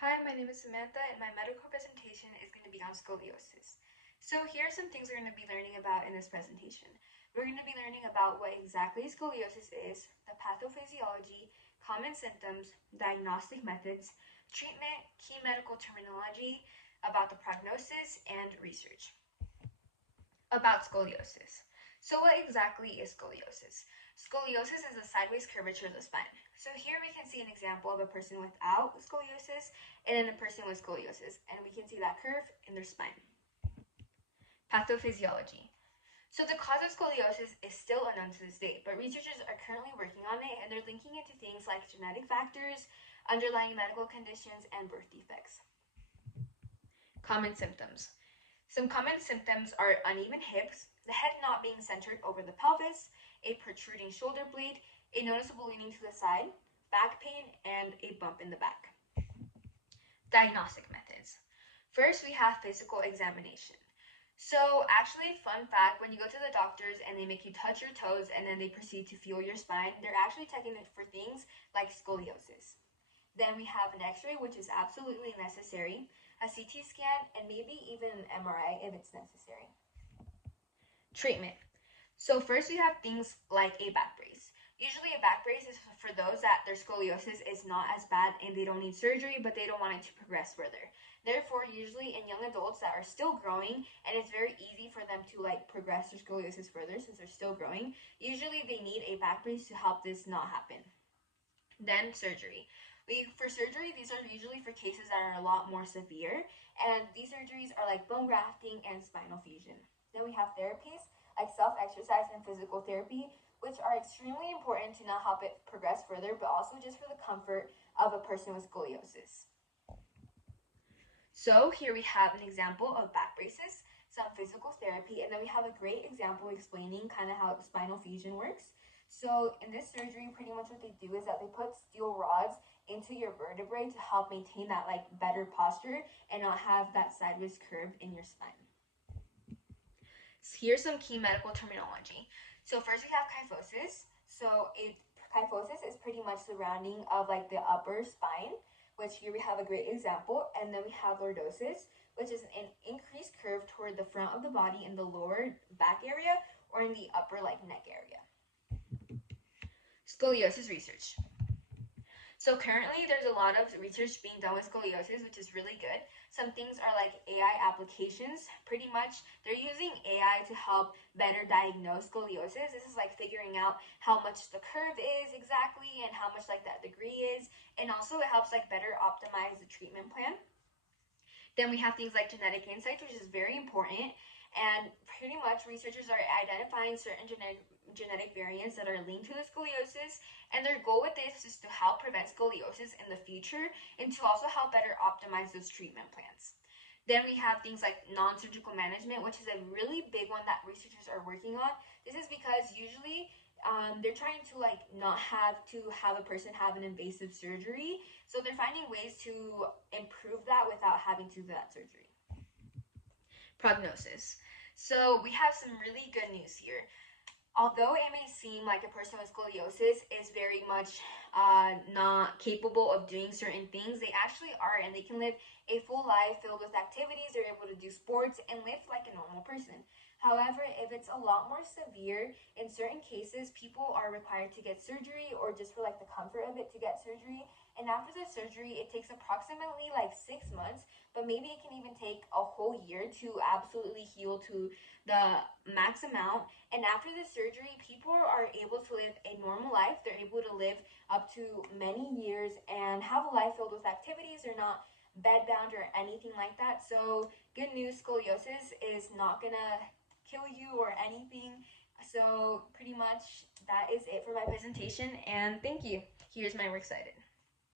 Hi, my name is Samantha and my medical presentation is going to be on scoliosis. So here are some things we're going to be learning about in this presentation. We're going to be learning about what exactly scoliosis is, the pathophysiology, common symptoms, diagnostic methods, treatment, key medical terminology, about the prognosis, and research. About scoliosis. So what exactly is scoliosis? Scoliosis is a sideways curvature of the spine. So here we can see an example of a person without scoliosis and then a person with scoliosis, and we can see that curve in their spine. Pathophysiology. So the cause of scoliosis is still unknown to this day, but researchers are currently working on it and they're linking it to things like genetic factors, underlying medical conditions, and birth defects. Common symptoms. Some common symptoms are uneven hips, the head not being centered over the pelvis, a protruding shoulder blade, a noticeable leaning to the side, back pain, and a bump in the back. Diagnostic methods. First, we have physical examination. So actually, fun fact, when you go to the doctors and they make you touch your toes and then they proceed to feel your spine, they're actually checking it for things like scoliosis. Then we have an x-ray, which is absolutely necessary, a CT scan, and maybe even an MRI if it's necessary. Treatment. So first we have things like a back brace. Usually a back brace is for those that their scoliosis is not as bad and they don't need surgery, but they don't want it to progress further. Therefore, usually in young adults that are still growing, and it's very easy for them to progress their scoliosis further since they're still growing, usually they need a back brace to help this not happen. Then surgery. For surgery, these are usually for cases that are a lot more severe, and these surgeries are like bone grafting and spinal fusion. Then we have therapies like self-exercise and physical therapy, which are extremely important to not help it progress further, but also just for the comfort of a person with scoliosis. So here we have an example of back braces, some physical therapy, and then we have a great example explaining kind of how the spinal fusion works. So in this surgery, pretty much what they do is that they put steel rods into your vertebrae to help maintain that better posture and not have that sideways curve in your spine. So here's some key medical terminology. So first we have kyphosis. Kyphosis is pretty much the rounding of the upper spine, which here we have a great example. And then we have lordosis, which is an increased curve toward the front of the body in the lower back area or in the upper neck area. Scoliosis research. So currently there's a lot of research being done with scoliosis, which is really good. Some things are like AI applications. Pretty much they're using AI to help better diagnose scoliosis. This is like figuring out how much the curve is exactly and how much that degree is. And also it helps better optimize the treatment plan. Then we have things like genetic insights, which is very important. And pretty much researchers are identifying certain genetic variants that are linked to the scoliosis, and their goal with this is to help prevent scoliosis in the future and to also help better optimize those treatment plans. Then we have things like non-surgical management, which is a really big one that researchers are working on. This is because usually they're trying to not have a person have an invasive surgery, so they're finding ways to improve that without having to do that surgery. Prognosis. So we have some really good news here. Although it may seem like a person with scoliosis is very much not capable of doing certain things, they actually are, and they can live a full life filled with activities. They're able to do sports and live like a normal person. However, if it's a lot more severe, in certain cases, people are required to get surgery or just for the comfort of it to get surgery. And after the surgery, it takes approximately 6 months, but maybe it can even take a whole year to absolutely heal to the max amount. And after the surgery, people are able to live a normal life. They're able to live up to many years and have a life filled with activities. They're not bedbound or anything like that. So good news, scoliosis is not gonna kill you or anything. So pretty much that is it for my presentation, and thank you. Here's my works cited.